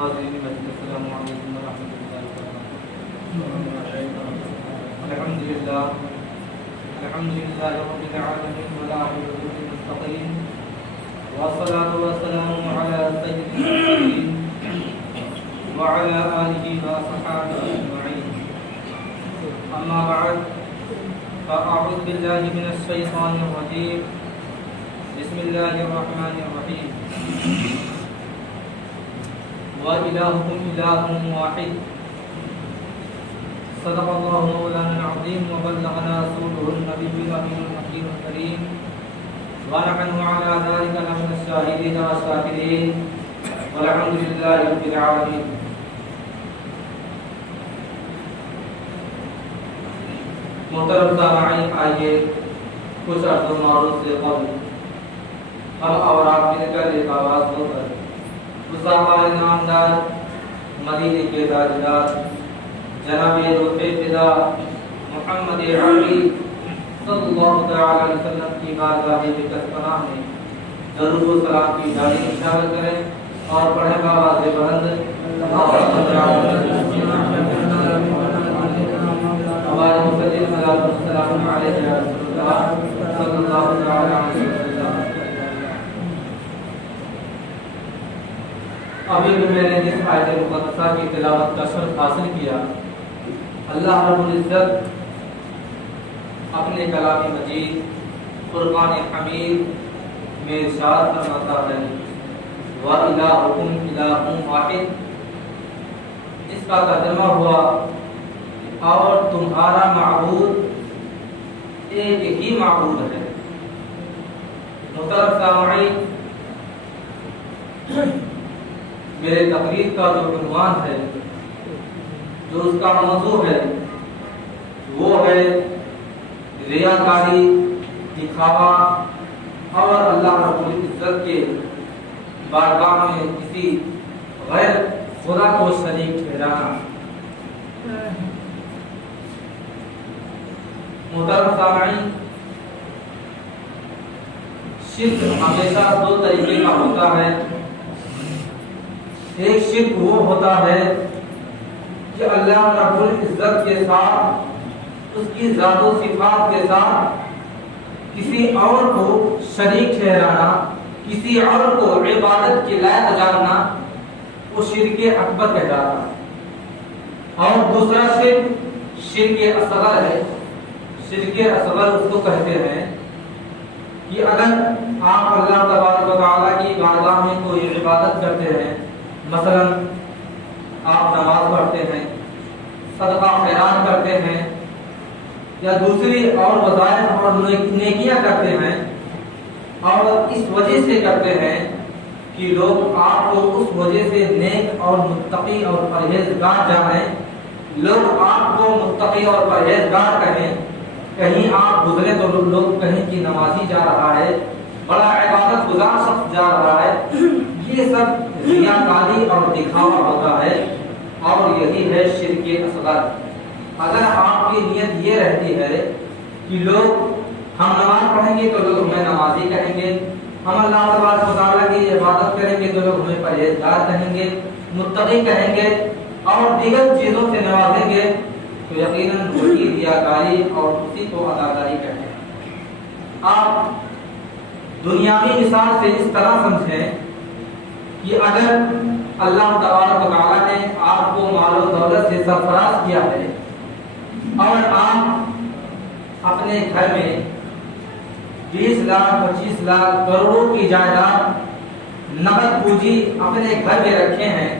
حاضرین مجلس، السلام علیکم ورحمۃ اللہ وبرکاتہ۔ الحمدللہ رب العالمین والعاقبۃ للمتقین، والصلاة والسلام علی سید المرسلین وعلی آلہ وصحبہ اجمعین، اما بعد فاعوذ باللہ من الشیطان الرجیم، بسم اللہ الرحمن الرحیم۔ وَإِلَٰهُكُمْ إِلَٰهٌ وَاحِدٌ، صدق اللہ مولانا العظیم وبلغنا رسولہ النبی الامین المکین الکریم، ونحن علی ذلک لمن الشاہدین والشاکرین، والحمد للہ رب العالمین۔ محترم سامعین، آئیے کچھ عرض و معروض سے قبل ہم اور آپ مل کر ایک آواز ہو کر مسافر نامدار مدینے کے تاجدار جناب روح فدا محمد عربی صلی اللہ تعالی علیہ وسلم کی بارگاہ بکثرت پناہ میں درود و سلام کی جاری اشارہ کریں اور پڑھیں گا آواز بلند، ہمارے مسلم السلام علیکم یا رسول اللہ صلی اللہ تعالی علیہ وسلم۔ ابھی میں نے جس آیت مقدسہ کی تلاوت کا شرف حاصل کیا، اللہ رب العزت اپنے کلام مجید فرقان حمید میں ارشاد فرماتا ہے وَإِلَٰهُكُمْ إِلَٰهٌ وَاحِدٌ، اس کا ترجمہ ہوا اور تمہارا معبود ایک ہی معبود ہے۔ محترم سامعین، میرے تقریر کا جو عنوان ہے، جو اس کا موضوع ہے، وہ ہے ریاکاری، دکھاوا اور اللہ رب العزت کے بارگاہ میں کسی غیر خدا کو شریک ٹھہرانا۔ محترم سامعین، شرک ہمیشہ دو طریقے کا ہوتا ہے۔ ایک شرک وہ ہوتا ہے کہ اللہ رب العزت کے ساتھ، اس کی ذات و صفات کے ساتھ کسی اور کو شریک ٹھہرانا، کسی اور کو عبادت کے لائق جاننا، وہ شرک اکبر کہلاتا ہے۔ اور دوسرا شرک شرک اصغر ہے۔ شرک اصغر اس کو کہتے ہیں کہ اگر آپ اللہ تبارک و تعالیٰ کی بارگاہ میں کوئی عبادت کرتے ہیں، مثلا آپ نماز پڑھتے ہیں، صدقہ خیرات کرتے ہیں، یا دوسری اور وظائف اور نیکیاں کرتے ہیں، اور اس وجہ سے کرتے ہیں کہ لوگ آپ کو اس وجہ سے نیک اور متقی اور پرہیزگار جانیں، لوگ آپ کو متقی اور پرہیزگار کہیں، کہیں آپ گزرے تو لوگ کہیں کہ نمازی جا رہا ہے، بڑا عبادت گزار شخص جا رہا ہے، یہ سب ریاکاری اور دکھاوا ہوتا ہے، اور یہی ہے شرک اصغر۔ اگر آپ کی نیت یہ رہتی ہے کہ لوگ ہم نماز پڑھیں گے تو لوگ ہمیں نمازی کہیں گے، ہم اللہ تبارک و تعالیٰ کی عبادت کریں گے تو لوگ ہمیں پرہیزگار کہیں گے، متقی کہیں گے، اور دیگر چیزوں سے نوازیں گے، تو یقیناً وہی ریاکاری اور اسی کو اداکاری کہتے ہیں۔ آپ دنیاوی مثال سے اس طرح سمجھیں کہ اگر اللہ تبارک و تعالیٰ نے آپ کو مال و دولت سے سرفراز کیا ہے، اور آپ اپنے گھر میں 20 لاکھ 25 لاکھ کروڑوں کی جائیداد نقد پونجی اپنے گھر میں رکھے ہیں،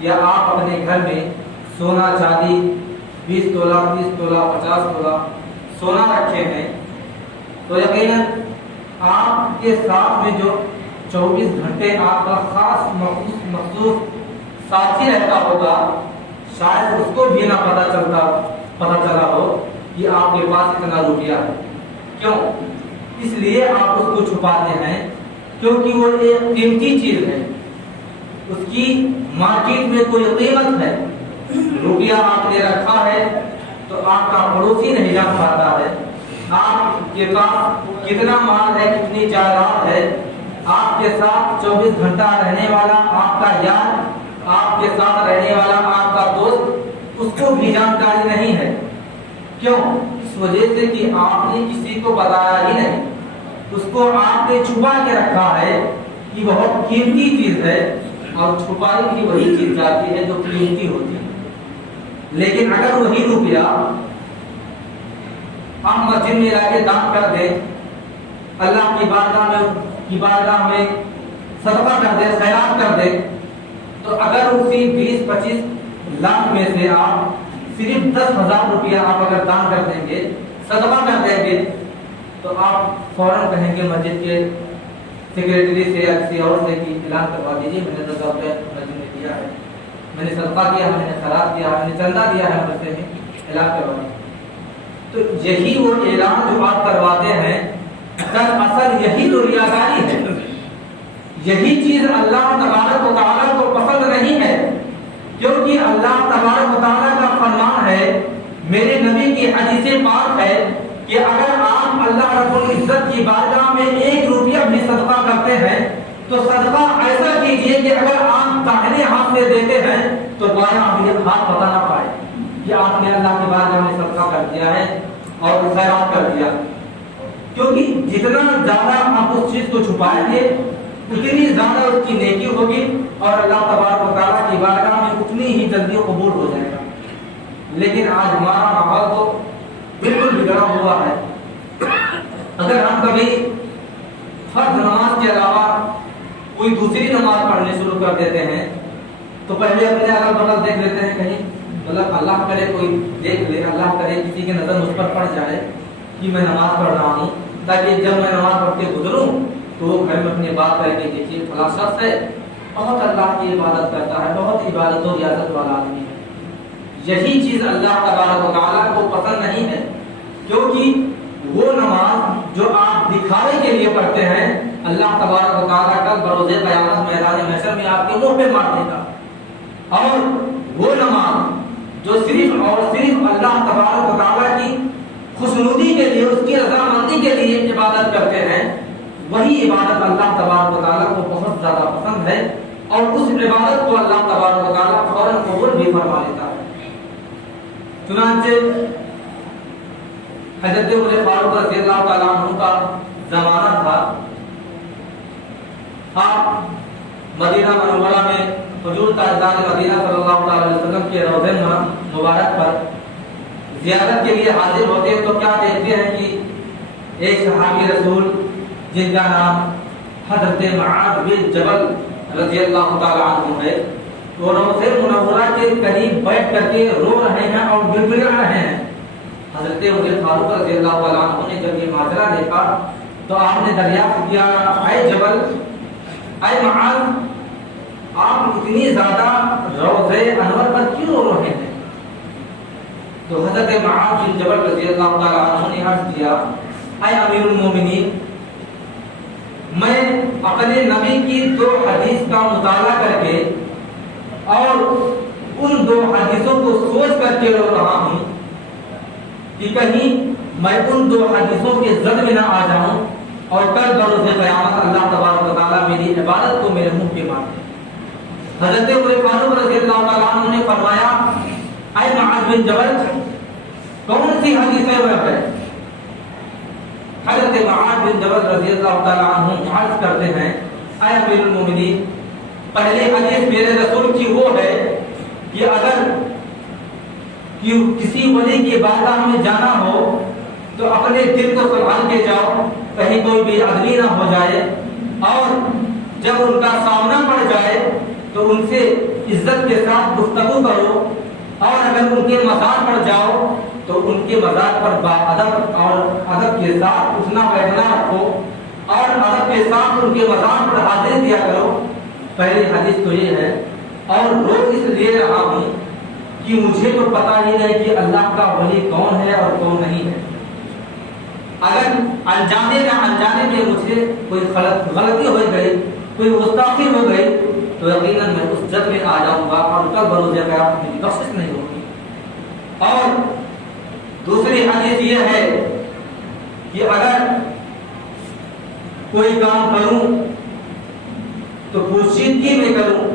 یا آپ اپنے گھر میں سونا چاندی 20 تولہ 30 تولہ 50 تولہ سونا رکھے ہیں، تو یقیناً آپ کے ساتھ میں جو 24 گھنٹے آپ کا خاص مخصوص ساتھی رہتا ہوگا، شاید اس کو بھی نہ پتہ چلا ہو کہ آپ کے پاس اتنا روپیہ ہے۔ کیوں؟ اس لیے آپ اس کو چھپاتے ہیں کیونکہ وہ ایک قیمتی چیز ہے، اس کی مارکیٹ میں کوئی قیمت ہے۔ روپیہ آپ نے رکھا ہے تو آپ کا پڑوسی نہیں جان پاتا ہے آپ کے پاس کتنا مال ہے، کتنی جائیداد ہے۔ آپ کے ساتھ 24 گھنٹہ رہنے والا آپ کا یار آپ کے ساتھ رہنے والا آپ کا دوست اس کو بھی جانکاری نہیں ہے. کیوں؟ اس وجہ سے کہ آپ نے کسی کو بتایا ہی نہیں. اس کو آپ نے چھپا کے رکھا ہے کہ بہت قیمتی چیز ہے اور چھپائی کی وہی چیز جاتی ہے جو قیمتی ہوتی ہے. لیکن اگر وہی روپیہ ہم مسجد میں لا کے دان کر دیں, اللہ کی بارگاہ میں صدقہ کر دیں, خیرات کر دیں, تو اگر اسی 20-25 لاکھ میں سے آپ صرف 10,000 روپیہ آپ اگر دان کر دیں گے, صدقہ کر دیں گے, تو آپ فوراً کہیں گے مسجد کے سیکریٹری سے یا کسی اور سے کہ اعلان کروا دیجیے میں نے 10,000 روپیہ مسجد میں دیا ہے, میں نے صدقہ کیا ہے, میں نے خیرات کیا ہے, میں نے چندہ دیا ہے, مسجد میں اعلان کروا دیجیے. تو یہی وہ اعلان جو آپ کرواتے ہیں دراصل یہی تو ریاکاری ہے. یہی چیز اللہ تبارک و تعالیٰ کو پسند نہیں ہے, کیونکہ اللہ تبارک و تعالیٰ کا فرمان ہے, میرے نبی کی حدیث پاک ہے کہ اگر آپ اللہ رب العزت کی بارگاہ میں 1 روپیہ بھی صدقہ کرتے ہیں تو صدقہ ایسا کیجئے کہ اگر آپ داہنے ہاتھ سے دیتے ہیں تو بایاں ہاتھ پتہ نہ پائے کہ آپ نے اللہ کی بارگاہ میں صدقہ کر دیا ہے اور خیرات کر دیا. کیونکہ جتنا زیادہ آپ اس چیز کو چھپائیں گے اتنی زیادہ اس کی نیکی ہوگی اور اللہ تبارک و تعالیٰ کی بارگاہ میں اتنی ہی جلدی قبول ہو جائے گا. لیکن آج ہمارا ماحول تو بالکل بگڑا ہوا ہے. اگر ہم کبھی فرض نماز کے علاوہ کوئی دوسری نماز پڑھنے شروع کر دیتے ہیں تو پہلے اپنے اگل بغل دیکھ لیتے ہیں, کہیں مطلب اللہ کرے کوئی دیکھ لے, اللہ کرے کسی کی نظر مجھ پر پڑ جائے کہ میں نماز پڑھ رہا ہوں, تاکہ جب میں نماز پڑھ کے گزروں تو وہ گھر میں اپنی بات کر کے دیکھیے فلاں شخص ہے, بہت اللہ کی عبادت کرتا ہے, بہت عبادت و ریاضت والا آدمی ہے. یہی چیز اللہ تبارک و تعالیٰ کو پسند نہیں ہے, کیونکہ وہ نماز جو آپ دکھاوے کے لیے پڑھتے ہیں اللہ تبارک و تعالیٰ کل بروز قیامت میدان محشر میں آپ کے منہ پہ مار دے گا. اور وہ نماز جو صرف اور صرف اللہ تبارک و تعالیٰ کی خوشنودی کے لیے, اس کی رضامندی کے لیے عبادت کرتے ہیں, وہی عبادت اللہ تبارک و تعالیٰ کو بہت زیادہ پسند ہے اور اس عبادت کو اللہ تبارک و تعالیٰ فوراً قبول بھی فرما لیتا ہے. چنانچہ حضرت عمر فاروق رضی اللہ تعالیٰ عنہ کا زمانہ تھا, آپ مدینہ منورہ میں حضور تاجدار مدینہ صلی اللہ علیہ وسلم کے روضہ مبارک پر زیارت کے لیے حاضر ہوتے ہیں تو کیا کہتے ہیں کہ ایک صحابی رسول جن کا نام حضرت معاذ بن جبل رضی اللہ تعالیٰ عنہ ہے, وہ روضہ منورہ کے قریب بیٹھ کر کے رو رہے ہیں اور گڑگڑا رہے ہیں. حضرت عمر فاروق رضی اللہ تعالیٰ عنہ نے جب یہ ماجرا دیکھا تو آپ نے دریافت کیا, اے جبل, اے معاذ, آپ اتنی زیادہ روضہ انور پر کیوں رو رہے ہیں؟ تو حضرت معاذ بن جبل رضی اللہ تعالیٰ عنہ نے عرض کیا, اے امیر المومنین, میں اپنے نبی کی 2 حدیث کا مطالعہ کر کے اور ان 2 حدیثوں کو سوچ کر کے رو رہا ہوں کہ کہیں میں ان 2 حدیثوں کے زد میں نہ آ جاؤں اور کل بروز قیامت اللہ تبارک و تعالیٰ میری عبادت کو میرے منہ پہ مار دے. حضرت عمر فاروق رضی اللہ تعالیٰ عنہ نے فرمایا, اے معاذ بن جبل, کون سی حدیث ہے وہ ہے؟ حضرت معاذ بن جبل رضی اللہ تعالیٰ عنہ عرض کرتے ہیں, اے امیر المومنین, پہلی حدیث میرے رسول کی وہ ہے کہ اگر کسی ولی کی بارگاہ میں جانا ہو تو اپنے دل کو سنبھال کے جاؤ, کہیں کوئی بے ادبی نہ ہو جائے, اور جب ان کا سامنا پڑ جائے تو ان سے عزت کے ساتھ گفتگو کرو, اور اگر ان کے مزار پر جاؤ تو ان کے مزار پر باادب اور ادب کے ساتھ اٹھنا بیٹھنا رکھو, اور ادب کے ساتھ ان کے مزار پر حاضری دیا کرو. پہلی حدیث تو یہ ہے, اور رو اس لیے رہا ہوں کہ مجھے تو پتہ ہی نہیں کہ اللہ کا ولی کون ہے اور کون نہیں ہے. اگر انجانے نہ انجانے میں مجھے کوئی غلطی ہو گئی, کوئی گستاخی ہو گئی, تو یقیناً میں اس جد میں آ جاؤں گا اور کل بروز قیامت میری بخشش نہیں ہوگی. اور دوسری حدیث یہ ہے کہ اگر کوئی کام کروں تو پوشیدگی میں کروں,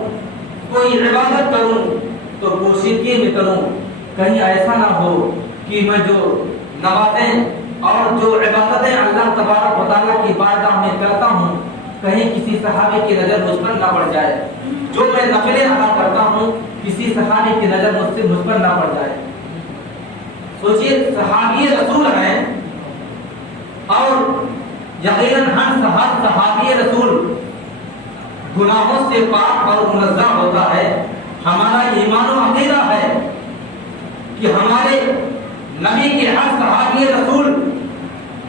کوئی عبادت کروں تو پوشیدگی میں کروں، کہیں ایسا نہ ہو کہ میں جو نمازیں اور جو عبادتیں اللہ تبارک و تعالیٰ کی بارگاہ میں کرتا ہوں کہیں کسی صحابی کی نظر مجھ پر نہ پڑ جائے، جو میں نفلیں ادا کرتا ہوں کسی صحابی کی نظر مجھ پر نہ پڑ جائے۔ سوچئے صحابی رسول ہیں اور یقیناً ہر صحابی رسول گناہوں سے پاک اور منزہ ہوتا ہے۔ ہمارا ایمان و عقیدہ ہے کہ ہمارے نبی کے ہر صحابی رسول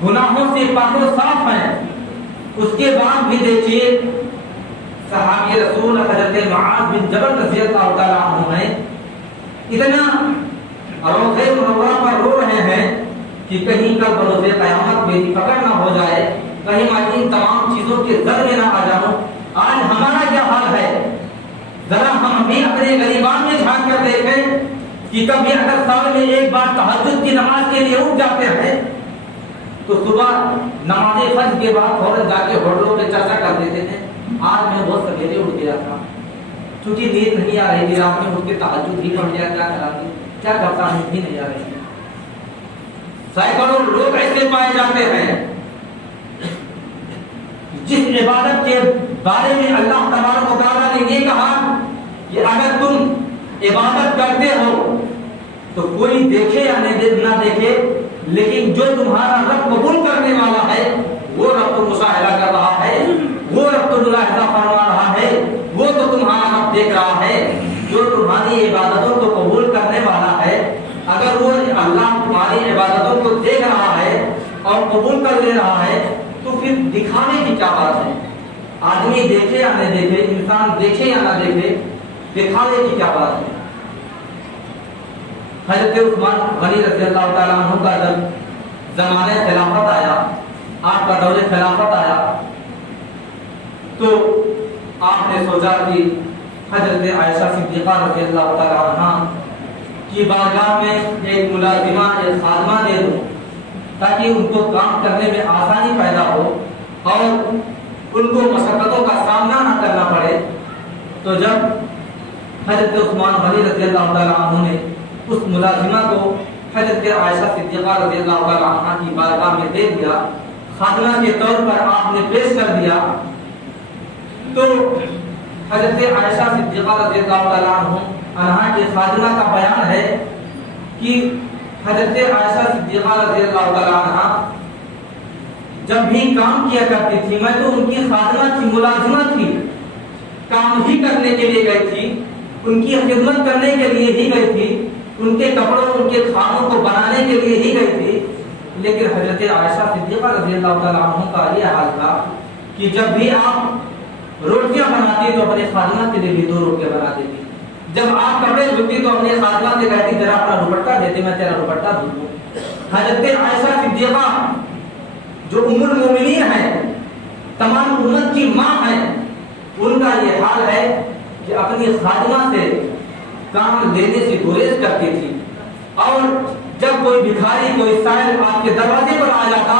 گناہوں سے پاک و صاف ہیں۔ اس کے بعد بھی دیکھیے صحابی رسول حضرت معاذ بن جبل رضی اللہ تعالیٰ عنہ ہیں، اتنا روضہ منورہ پر رو رہے ہیں کہ کہیں کل بروز قیامت میری پکڑ نہ ہو جائے، کہیں میں ان تمام چیزوں کے زر میں نہ آ جاؤں۔ آج ہمارا کیا حال ہے؟ ذرا ہم بھی اپنے غریبان میں جھانک کر دیکھیں کہ کبھی اگر سال میں ایک بار تہجد کی نماز کے لیے اٹھ جاتے ہیں تو صبح نماز فجر کے بعد فوراً جا کے ہوٹلوں پہ چرچا کر دیتے ہیں آج میں بہت سویرے اٹھ گیا تھا، چونکہ نیند نہیں آ رہی تھی، رات میں اٹھ کے تہجد بھی پڑھ لیا، کیا کرتا نیند بھی نہیں آ رہی۔ سینکڑوں لوگ ایسے پائے جاتے ہیں جس عبادت کے بارے میں اللہ تبارک و تعالیٰ نے یہ کہا کہ اگر تم عبادت کرتے ہو تو کوئی دیکھے یا نہ دیکھے، لیکن جو تمہارا رب قبول کرنے والا ہے وہ رب تو مشاہدہ کر رہا ہے، وہ رب تو ملاحظہ فرما رہا ہے، وہ تو تمہارا رب دیکھ رہا ہے۔ جو تمہاری عبادتوں کو قبول کرنے والا ہے، اگر وہ اللہ تمہاری عبادتوں کو دیکھ رہا ہے اور قبول کر لے رہا ہے تو پھر دکھانے کی کیا بات ہے؟ آدمی دیکھے یا نہ دیکھے، انسان دیکھے یا نہ دیکھے، دکھانے کی کیا بات ہے؟ حضرت عثمان غنی رضی اللہ تعالیٰ عنہ کا جب زمانہ خلافت آیا، آپ کا دور خلافت آیا تو آپ نے سوچا کہ حضرت عائشہ صدیقہ رضی اللہ تعالیٰ عنہ کی بارگاہ میں ایک ملازمہ، ایک خادمہ دے دوں تاکہ ان کو کام کرنے میں آسانی پیدا ہو اور ان کو مشقتوں کا سامنا نہ کرنا پڑے۔ تو جب حضرت عثمان غنی رضی اللہ تعالیٰ عنہ نے اس ملازمہ کو حضرت عائشہ صدیقہ رضی اللہ تعالیٰ عنہ کی بارگاہ میں دے دیا، خادمہ کے طور پر آپ نے پیش کر دیا، تو حضرت عائشہ صدیقہ رضی اللہ تعالیٰ عنہ کے خادمہ کا بیان ہے کہ حضرت عائشہ صدیقہ رضی اللہ تعالیٰ عنہ جب بھی کام کیا کرتی تھی، میں تو ان کی خادمہ تھی، ملازمہ تھی، کام ہی کرنے کے لیے گئی تھی، ان کی خدمت کرنے کے لیے ہی گئی تھی، ان کے کپڑوں، ان کے کھانوں کو بنانے کے لیے ہی گئی تھی، لیکن حضرت عائشہ صدیقہ رضی اللہ تعالیٰ عنہ کا یہ حال تھا کہ جب بھی آپ روٹیاں بناتی تو اپنے خادمہ کے لیے بھی 2 روٹیاں بنا دیتی، جب آپ کپڑے دھوتی تو اپنے خادمہ سے کہتی ذرا اپنا دوپٹہ دیتی، میں تیرا دوپٹہ دھو دوں۔ حضرت عائشہ صدیقہ جو ام المومنین ہیں، تمام امت کی ماں ہیں، ان کا یہ حال ہے کہ اپنی خادمہ سے کام لینے سے گریز کرتی تھی، اور جب کوئی بھکاری، کوئی سائل آپ کے دروازے پر آ جاتا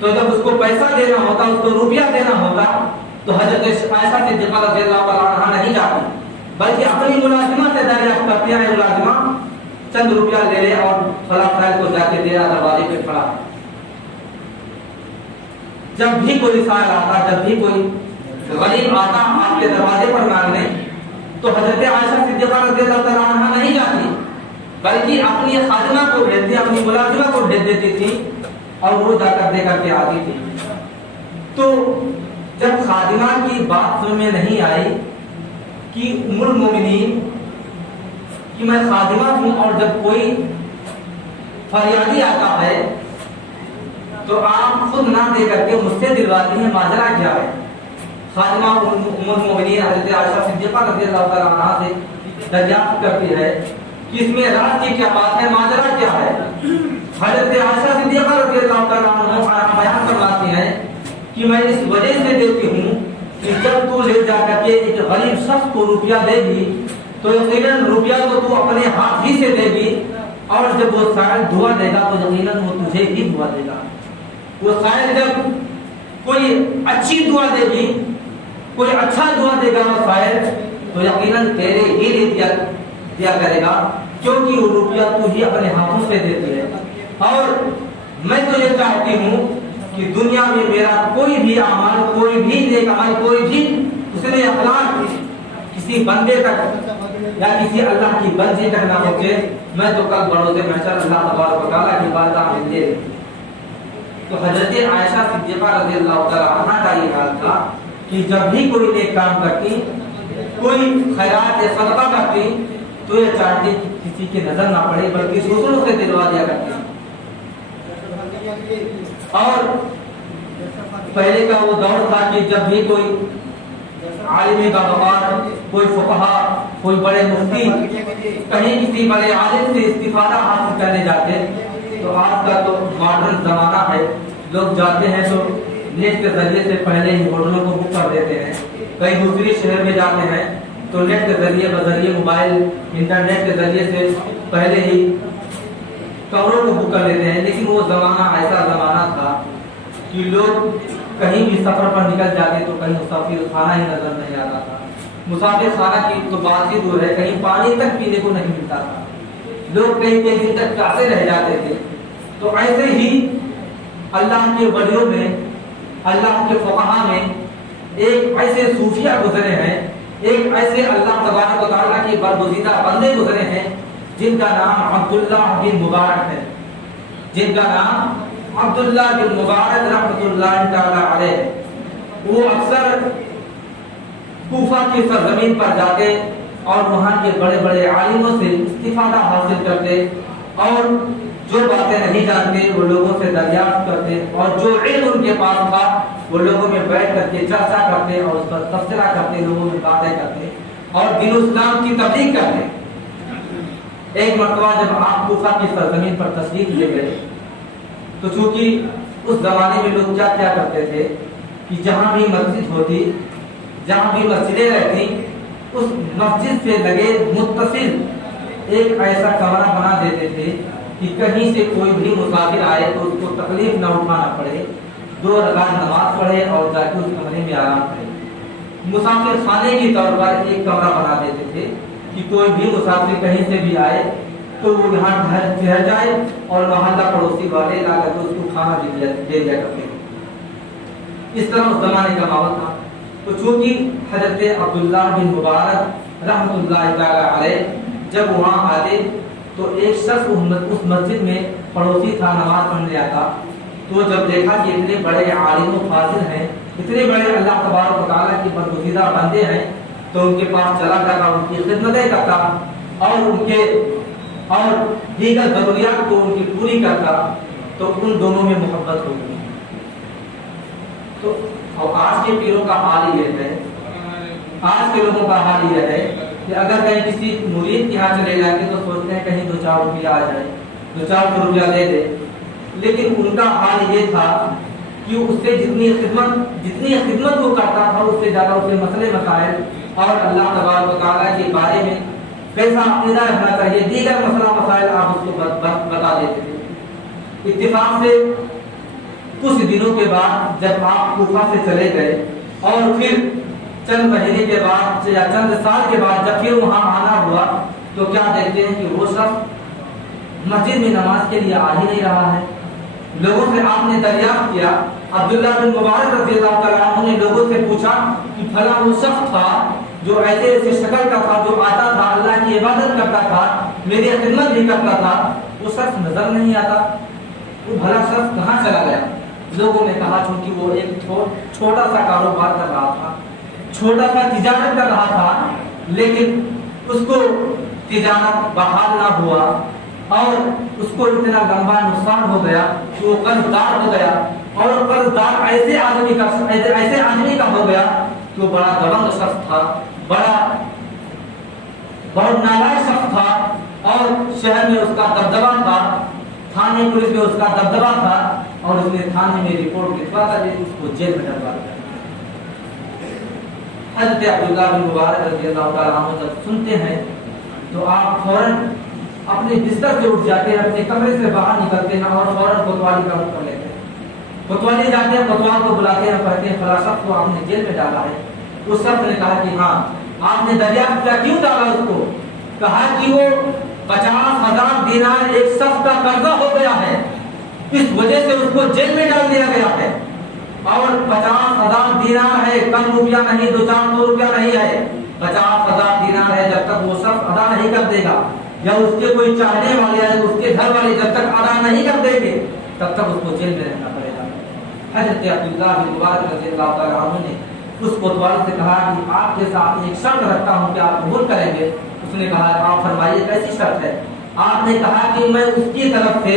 تو جب اس کو پیسہ دینا ہوتا، اس کو روپیہ دینا ہوتا تو حضرت عائشہ صدیقہ رضی اللہ تعالیٰ عنہ نہیں جاتی، بلکہ اپنی ملازمہ سے دریافت کرتی ہے، ملازمہ چند روپیہ لے لے اور فلاں سائل کو جا کے دے رہا دروازے پہ کھڑا۔ جب بھی کوئی سائل آتا، جب بھی کوئی غریب آتا آپ کے دروازے پر مانگنے تو حضرت عائشہ صدیقہ رضی اللہ تعالیٰ عنہ نہیں جاتی، بلکہ اپنی خادمہ کو بھیجتی، اپنی ملازمہ کو بھیج دیتی تھی اور وہ جا کر دے کر کے آتی تھی۔ تو جب خادمہ کی بات سمجھ میں نہیں آئی کہ ام المومنین کہ میں خادمہ ہوں، اور جب کوئی فریادی آتا ہے تو آپ خود نہ دے کر کے مجھ سے دلواتی ہیں، ماجرا کیا ہے؟ خادمہ ام المومنین حضرت عائشہ صدیقہ رضی اللہ تعالیٰ عنہ سے دریافت کرتی ہے کہ اس میں راز کی کیا بات ہے، ماجرا کیا ہے؟ حضرت عائشہ صدیقہ رضی اللہ تعالیٰ عنہ بیان فرماتی ہیں کہ میں اس وجہ سے دیتی ہوں کہ جب تو لے جا کر کے ایک غریب شخص کو روپیہ دے گی تو یقیناً روپیہ تو اپنے ہاتھ ہی سے دے گی، اور جب وہ سائل دعا دے گا تو یقیناً وہ تجھے ہی دعا دے گا۔ وہ سائل جب کوئی اچھی دعا دے گی، کوئی اچھا دعا دے گا وہ سائل، تو یقیناً تیرے ہی لیے دیا کرے گا، کیونکہ وہ روپیہ تو ہی اپنے ہاتھوں سے دیتی ہے۔ اور میں تو یہ چاہتی ہوں کہ دنیا میں میرا کوئی بھی عمل، کوئی بھی نیک عمل، کوئی بھی حسن اخلاق کسی بندے تک یا کسی اللہ کی بندی تک نہ پہنچے، میں تو کل بروز محشر اللہ تبارک و تعالیٰ کی بارگاہ میں دے۔ تو حضرت عائشہ صدیقہ رضی اللہ تعالیٰ عنہا کا یہ حال تھا کہ جب بھی کوئی نیک کام کرتی، کوئی خیرات یا صدقہ کرتی، تو یہ چاہتی کہ کسی کی نظر نہ پڑے بلکہ دوسروں سے دلوا دیا کرتی۔ اور پہلے کا وہ دور تھا کہ جب بھی کوئی عالم کا وقار، کوئی فقہا، کوئی بڑے مفتی کہیں کسی بڑے عالم سے استفادہ حاصل کرنے جاتے، تو آج کا تو ماڈرن زمانہ ہے، لوگ جاتے ہیں تو نیٹ کے ذریعے سے پہلے ہی ہوٹلوں کو بک کر دیتے ہیں، کہیں دوسری شہر میں جاتے ہیں تو نیٹ کے ذریعے بذریعے موبائل انٹرنیٹ کے ذریعے سے پہلے ہی کمروں کو بک کر لیتے ہیں۔ لیکن وہ زمانہ ایسا زمانہ تھا کہ لوگ کہیں بھی سفر پر نکل جاتے تو کہیں مسافر خانہ ہی نظر نہیں آتا تھا۔ مسافر خانہ کی تو بات ہی دور ہے، کہیں پانی تک پینے کو نہیں ملتا تھا، لوگ کئی کئی دن تک پیاسے رہ جاتے تھے۔ تو ایسے ہی اللہ کے ولیوں میں، اللہ کے فقہا میں ایک ایسے صوفیہ گزرے ہیں، ایک ایسے اللہ تبارک و تعالیٰ کے برگزیدہ بندے گزرے ہیں جن کا نام عبداللہ بن مبارک ہے، جن کا نام عبداللہ بن مبارک رحمۃ اللہ تعالی علیہ۔ وہ اکثر کوفہ کی سرزمین پر جاتے اور وہاں کے بڑے بڑے عالموں سے استفادہ حاصل کرتے، اور جو باتیں نہیں جانتے وہ لوگوں سے دریافت کرتے، اور جو علم ان کے پاس تھا وہ لوگوں میں بیٹھ کر کے چرچا کرتے اور اس پر تبصرہ کرتے، لوگوں میں باتیں کرتے اور دین اسلام کی تبلیغ کرتے۔ ایک مرتبہ جب آپ کوفہ کی سرزمین پر تشریف لے گئے تو چونکہ اس زمانے میں لوگ کیا کیا کرتے تھے کہ جہاں بھی مسجد ہوتی، جہاں بھی مسجدیں رہتی، اس مسجد سے لگے متصل ایک ایسا کمرہ بنا دیتے تھے کہ کہیں سے کوئی بھی مسافر آئے تو اس کو تکلیف نہ اٹھانا پڑے، 2 رکعت نماز پڑھے اور جا کے اس کمرے میں آرام کرے۔ مسافر خانے کے طور پر ایک کمرہ بنا دیتے تھے کہ کوئی بھی مسافر کہیں سے بھی آئے تو وہ یہاں ٹھہر جائے اور محلہ پڑوسی والے لا کر کے اس کو کھانا بھی دے دیا کرتے۔ اس طرح اس زمانے کا ماحول تھا۔ تو چونکہ حضرت عبداللہ بن مبارک رحمۃ اللہ تعالی علیہ جب وہاں آتے تو ایک شخص اس مسجد میں پڑوسی تھا، نماز پڑھنے آتا، تو جب دیکھا کہ اتنے بڑے عالم و فاضل ہیں، اتنے بڑے اللہ تبارک و تعالیٰ کے برگزیدہ بندے ہیں، تو ان کے پاس چلا جاتا، ان کی خدمتیں کرتا اور دیگر ضروریات کو ان کی پوری کرتا، تو ان دونوں میں محبت ہو گئی۔ تو آج کے پیروں کا حال یہ ہے، آج کے لوگوں کا حال یہ ہے کہ اگر کہیں کسی مرید کے یہاں چلے جاتے تو سوچتے ہیں کہیں 2-4 روپیہ آ جائے، 2-4 روپیہ دے دے، لیکن ان کا حال یہ تھا کہ اس سے جتنی خدمت وہ کرتا تھا اس سے زیادہ اسے مسئلے مسائل اور اللہ تبارک و تعالیٰ کے بارے میں کیسا عقیدہ رکھنا چاہیے، دیگر مسئلہ مسائل آپ اس کو بتا دیتے تھے۔ اتفاق سے کچھ دنوں کے بعد جب آپ کوفہ سے چلے گئے اور پھر چند مہینے کے بعد یا چند سال کے بعد جب پھر وہاں آنا ہوا تو کیا دیکھتے ہیں کہ وہ شخص مسجد میں نماز کے لیے آ ہی نہیں رہا ہے۔ لوگوں سے آپ نے دریافت کیا، عبداللہ بن مبارک رضی اللہ تعالیٰ عنہ نے لوگوں سے پوچھا کہ بھلا وہ شخص تھا جو ایسے ایسے شکل کا تھا، جو آتا تھا اللہ کی عبادت کرتا تھا، میری خدمت بھی کرتا تھا، وہ شخص نظر نہیں آتا، وہ بھلا شخص کہاں چلا گیا؟ لوگوں نے کہا چونکہ وہ ایک چھوٹا سا کاروبار کر رہا تھا، چھوٹا سا تجارت کر رہا تھا، لیکن اس کو تجارت بحال نہ ہوا اور اس کو اتنا لمبا نقصان ہو گیا کہ وہ قرض دار ہو گیا، اور قرض دار ایسے آدمی کا ہو گیا کہ وہ بڑا دبنگ شخص تھا، بہت نالائق شخص تھا، اور شہر میں اس کا دبدبہ تھا، تھانے پولیس میں اس کا دبدبہ تھا، اور اس نے تھانے میں رپورٹ لکھوا کر اس کو جیل میں ڈلوا دیا۔ حضرت عبداللہ بن مبارک رضی اللہ تعالیٰ عنہ جب سنتے ہیں تو آپ فوراً اپنے بستر سے اٹھ جاتے ہیں، اپنے کمرے سے باہر نکلتے ہیں اور فوراً کوتوالی کا رخ کر لیتے ہیں۔ کوتوالی جاتے ہیں، کوتوال کو بلاتے ہیں، کہتے ہیں فلاں شخص کو ہم نے جیل میں ڈالا ہے۔ اس شخص نے کہا کہ ہاں آپ نے دریافت کیا، کیوں ڈالا اس کو؟ کہا کہ وہ 50,000 دینار ایک شخص کا قرضہ ہو گیا ہے، اس وجہ سے اس کو جیل میں ڈال دیا گیا ہے۔ اور 50,000 دینار ہے، کم روپیہ نہیں، 200-400 روپیہ نہیں ہے، 50,000 دینار ہے۔ جب تک وہ شخص ادا نہیں کر دے گا یا اس کے کوئی چاہنے والے ہیں اس کے گھر والے جب تک ادا نہیں کر دیں گے تب تک اس کو جیل میں رہنا پڑے گا۔ حضرت عبداللہ بن مبارک رضی اللہ تعالیٰ عنہ نے اس کوتوال سے کہا کہ آپ کے ساتھ ایک شرط رکھتا ہوں کہ آپ قبول کریں گے؟ اس نے کہا آپ فرمائیے کیسی شرط ہے؟ آپ نے کہا کہ میں اس کی طرف سے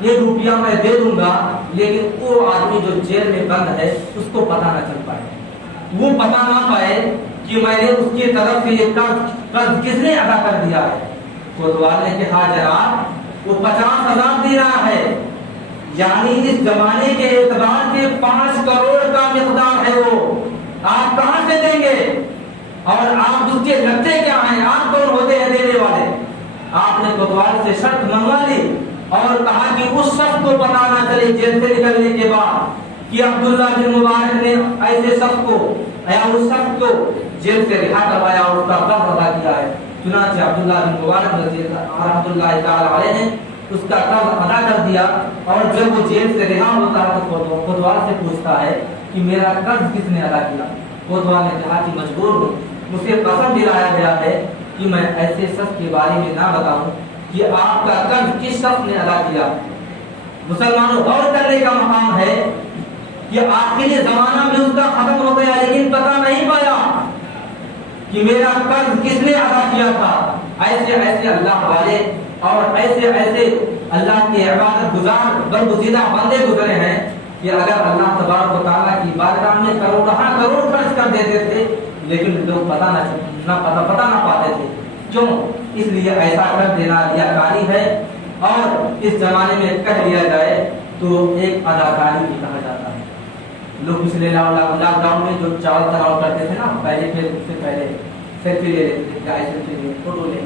یہ روپیہ میں دے دوں گا، لیکن وہ آدمی جو جیل میں بند ہے اس کو پتہ نہ چل پائے، وہ پتہ نہ پائے کہ میں نے اس کی طرف سے یہ قرض کس نے ادا کر دیا ہے۔ کوتوال نے کہا جناب وہ 50,000 دینار ہے، یعنی اس زمانے کے اعتبار سے 5 کروڑ کا مقدار ہے، وہ آپ کہاں سے دیں گے؟ اور آپ اس کے لگتے کیا ہیں؟ آپ کون ہوتے ہیں دینے والے؟ آپ نے کوتوال سے شرط منگوا لی اور کہا کہ اس شخص کو پتہ نہ چلے جیل سے نکلنے کے بعد کہ عبداللہ بن مبارک نے ایسے شخص کو یا اس شخص کو جیل سے رہا کروایا اور اس کا قرض ادا کیا ہے۔ چنانچہ عبداللہ بن مبارک رحمۃ اللہ تعالی علیہ نے اس کا قرض ادا کر دیا، اور جب وہ جیل سے رہا ہوتا ہے تو کوتوال سے پوچھتا ہے کہ میرا قرض کس نے ادا کیا؟ کوتوال نے کہا کہ مجبور ہوں، مجھے قسم دلایا گیا ہے کہ میں ایسے شخص کے بارے میں نہ بتاؤں کہ آپ کا قرض کس شخص نے ادا کیا۔ مسلمانوں غور کرنے کا مقام ہے کہ آخری زمانہ میں اس کا ختم ہو گیا، لیکن پتہ نہیں پایا کہ میرا قرض کس نے ادا کیا تھا۔ ایسے ایسے اللہ والے اور ایسے ایسے اللہ کے عبادت گزار برگزیدہ بندے گزرے ہیں کہ اگر اللہ تبارک و تعالیٰ کی بارگاہ میں کروڑ خرچ کر دیتے تھے، لیکن لوگ پتہ نہ پاتے تھے۔ کیوں؟ اس لیے ایسا کر دینا ریاکاری ہے، اور اس زمانے میں کہہ لیا جائے تو ایک اداکاری بھی کہا جاتا ہے۔ لوگ پچھلے لاک ڈاؤن میں جو چاول تراؤ کرتے تھے نا، پہلے پھر اس سے پہلے سیلفی لے لیتے تھے، سیلفی لے فوٹو لے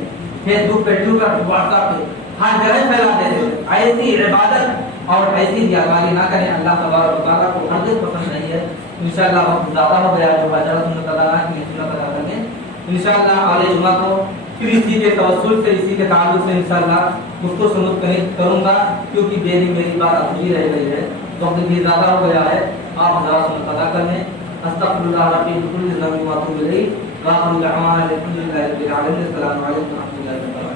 فیس بک پہ ٹویٹر واٹس ایپ پہ ہر جگہ پھیلا دیتے تھے۔ ایسی عبادت اور ایسی ریاکاری نہ کریں، اللہ تبارک و تعالیٰ کو ہرگز پسند نہیں ہے۔ انشاءاللہ وقت زیادہ ہو گیا، جو حضرت سنت ادا نہ کی سنت ادا کریں گے انشاءاللہ اگلے جمعہ کو، پھر اسی کے توسل سے اسی کے تعلق سے انشاءاللہ گفتگو سنت کروں گا، کیونکہ میری بات ادھوری رہ گئی ہے، وقت بھی زیادہ ہو گیا ہے۔ آپ حضرات سنت ادا کر لیں۔ استغفر اللہ ربی بكل ذنب واتوب الیہ، وآخر دعوانا الحمد للہ رب العالمین۔ السلام علیکم و رحمۃ اللہ وبرکاتہ۔